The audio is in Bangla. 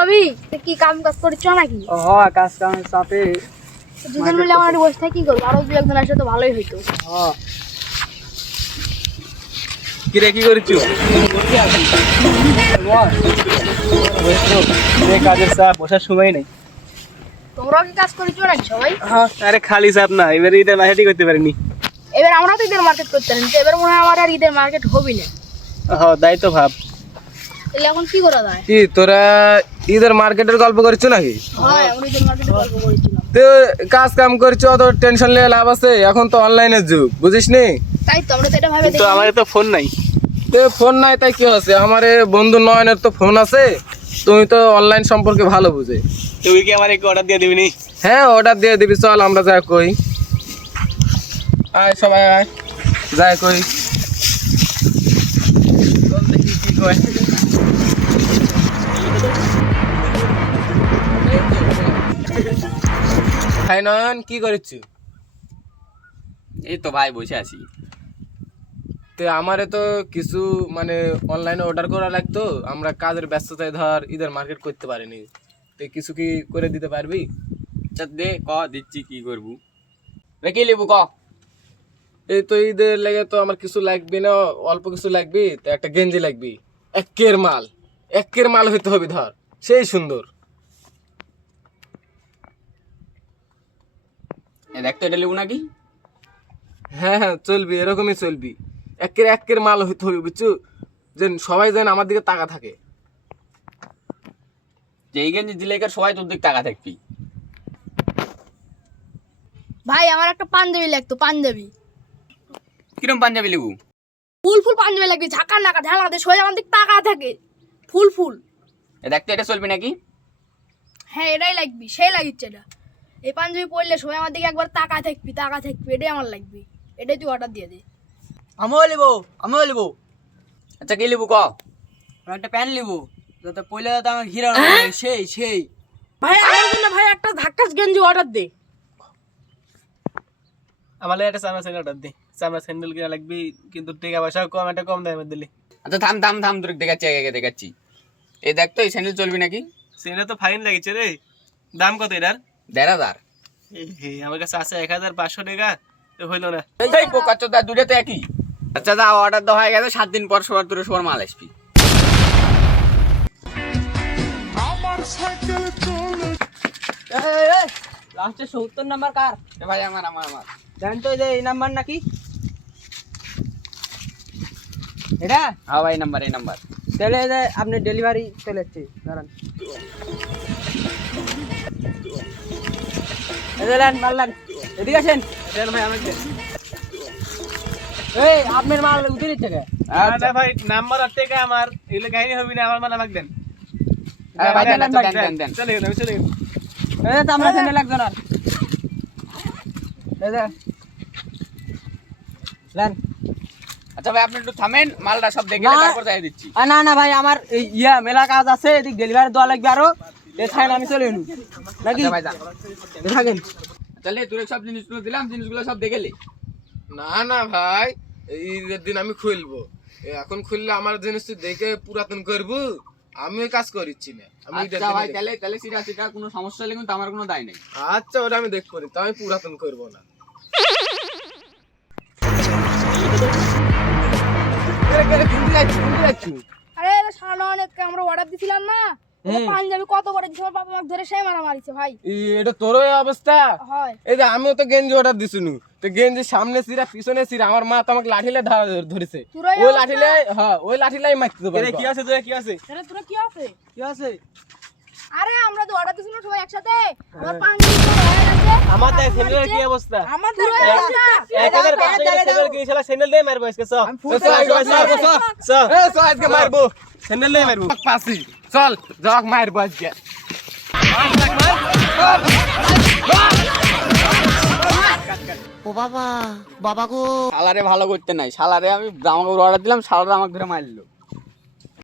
নবী কি কাম কাজ করছো নাকি? কাজ কামের চাপে দুজন মিলে আমার বসে থাকি, কি করবো? আরো দু একজন আসলে তো ভালোই হইতো। কিরে কি করছো? কাজের চাপ, বসার সময় নেই। তোমরাও কি কাজ করছো নাকি সবাই? আরে খালি চাপ না, এবার ঈদের মার্কেটই করতে পারিনি। এবার আমরা তো ঈদের মার্কেট করতে পারি, এবার মনে হয় আমার আর ঈদের মার্কেট হবি না। তাই তো ভাব। তাহলে এখন কি করা যায়? কি তোরা ঈদের মার্কেটের গল্প করছো নাকি? হ্যাঁ, আমরা ঈদের মার্কেটে গল্প করেছিলাম। তো কাজ কাম করছো, অত টেনশন নিয়ে লাভ আছে? এখন তো অনলাইনের যুগ, বুঝিস নি? তাই তো আমরা তো এটা ভাবে কিন্তু দেখি। আমার তো ফোন নাই। তো ফোন নাই তাই কি আছে? আমার বন্ধু নয়নের তো ফোন আছে, তুমি তো অনলাইন সম্পর্কে ভালো বুঝে। তুই কি আমার একটু অর্ডার দিয়ে দিবি নি? হ্যাঁ, অর্ডার দিয়ে দিবি, চল আমরা যা কই। আয় সবাই আয়, যাই কই। চল দেখি কি কয়। হাই নয়ন, কি করছিস? এই তো ভাই বসে আছি। তো আমারে তো কিছু মানে অনলাইনে অর্ডার করা লাগতো, আমরা কাজের ব্যস্ততায় ধর ঈদের মার্কেট করতে পারিনি। তো কিছু কি করে দিতে পারবি? আচ্ছা দে ক, দিচ্ছি। কি করবো রে, কি লিবু ক? এই তো ঈদের লেগে তো আমার কিছু লাগবে না, অল্প কিছু লাগবে। তো একটা গেঞ্জি লাগবে, একের মাল হইতে হবে ধর, সেই সুন্দর। দেখ তো এটা লিবু নাকি? হ্যাঁ হ্যাঁ, চলবি, এরকমই চলবি। একের মাল হইতে হবে, বুঝছো? যেন সবাই যেন আমার দিকে তাকা থাকে। যে এই গেঞ্জি দিলে এখানে সবাই তোর দিক টাকা থাকবি। ভাই আমার একটা পাঞ্জাবি লাগতো, পাঞ্জাবি। কিরম পাঞ্জাবি লিবু? ফুল ফুল পাঞ্জাবি লাগবে, ঝাঁকা নাকা ঝাঁকা সবাই আমার দিকে তাকা থাকে, ফুল ফুল। দেখ তো এটা চলবি নাকি? হ্যাঁ, এটাই লাগবে, সেই লাগিচ্ছে এটা। এই পাঞ্জাবি পরলে সবাই আমার দিকে একবার তাকা থাকবি, এটাই আমার লাগবে। এটাই তুই অর্ডার দিয়ে দে। আমিও লিবো। আচ্ছা কি লিবু ক? আমি একটা প্যান্ট লিবো, যাতে পয়লা যাতে আমার হিরো সেই ভাই আমার জন্য ভাই একটা ধাক্কাস গেঞ্জি অর্ডার দে। আমার একটা চামড়া স্যান্ডেল অর্ডার দে। চামড়া স্যান্ডেল কিনা লাগবে, কিন্তু টাকা পয়সা কম, একটা কম দামে দিলি। আচ্ছা থাম তোর দেখাচ্ছি, আগে দেখাচ্ছি। এই দেখ তো এই স্যান্ডেল চলবি নাকি? সেটা তো ফাইন লাগিছে রে। দাম কত এটার? 1,500। আমার কাছে আছে 1,500 টাকা, তো হইলো না। এই পোকাচ্ছ দা, দুটো তো একই। আচ্ছা দা, অর্ডার দেওয়া হয়ে গেছে, 7 দিন পর সবার মাল আসবি। লাস্টে 70 নাম্বার কার? ভাই আমার জানেন তো এই নাম্বার নাকি এটা? হ্যাঁ ভাই, এই নাম্বার। তাহলে আপনি ডেলিভারি চলে যাচ্ছে, দাঁড়ান। মারলান, এদিকে আসেন। ভাই আমাকে এই আপনার মাল উঠে দিচ্ছে কে? না ভাই, নাম্বার আর টাকা আমার, এগুলো কাহিনী হবে না। আমার মাল আমাকে দেন। ভাই দেন। চলে গেল। এই তো আমরা স্যান্ডেল লাগবে না। এই যে লান। আচ্ছা ভাই আপনি একটু থামেন, মালটা সব দেখে না। তারপর যাই দিচ্ছি। না ভাই, আমার এই মেলা কাজ আছে, এদিক ডেলিভারি দেওয়া লাগবে আরো। দেখাইন আমি চলে এলু নাকি? আচ্ছা ভাই যা। থাকেন। তাহলে তোর সব জিনিসগুলো দিলাম, জিনিসগুলো সব দেখেলি? না ভাই, এই ঈদের দিন আমি খুলবো। এখন খুললে আমার জিনিস তুই দেখে পুরাতন করবো, আমি ওই কাজ করিচ্ছি না। আমি ঈদের আচ্ছা দিনে ভাই, দেখবো। তাহলে সিটা কোনো সমস্যা হলে কিন্তু আমার কোনো দায় নেই। আচ্ছা, ওটা আমি দেখবো, তো আমি পুরাতন করবো না। আরে সারা অনেক আমরা অর্ডার দিছিলাম না, পাঞ্জাবি কত বড় দিছে, আমার বাবা আমাকে ধরে সেই মারা মারিছে ভাই। এটা তোর অবস্থা? হয় এই যে আমিও তো গেঞ্জি অর্ডার দিছিনু, তো গেঞ্জি সামনে চিরা পিছনে চিরা, আমার মা তো আমাকে লাঠিলে ধরেছে। তোরাই ওই লাঠিলে, হ্যাঁ ওই লাঠিলাই মারতে দেবো। কি আছে তোর, কি আছে? আরে তোরা কি আছে? কি আছে? আরে আমরা তো অর্ডার দিছিলাম সবাই একসাথে, আমার পাঞ্জাবি তো হয়ে গেছে। আমার তাই স্যান্ডেলের কি অবস্থা? আমার তোরাই অবস্থা। 1,500 টাকা স্যান্ডেল কিনে শালা স্যান্ডেল দিয়ে মারবো আজকে। চল আজকে মারবো, স্যান্ডেল দিয়ে মারবো। পাসি চল যাক মারবো আজকে। ও বাবা গো। শালারে ভালো করতে নাই, শালারে আমি জামা কাপড় অর্ডার দিলাম, শালারে আমাকে ধরে মারলো।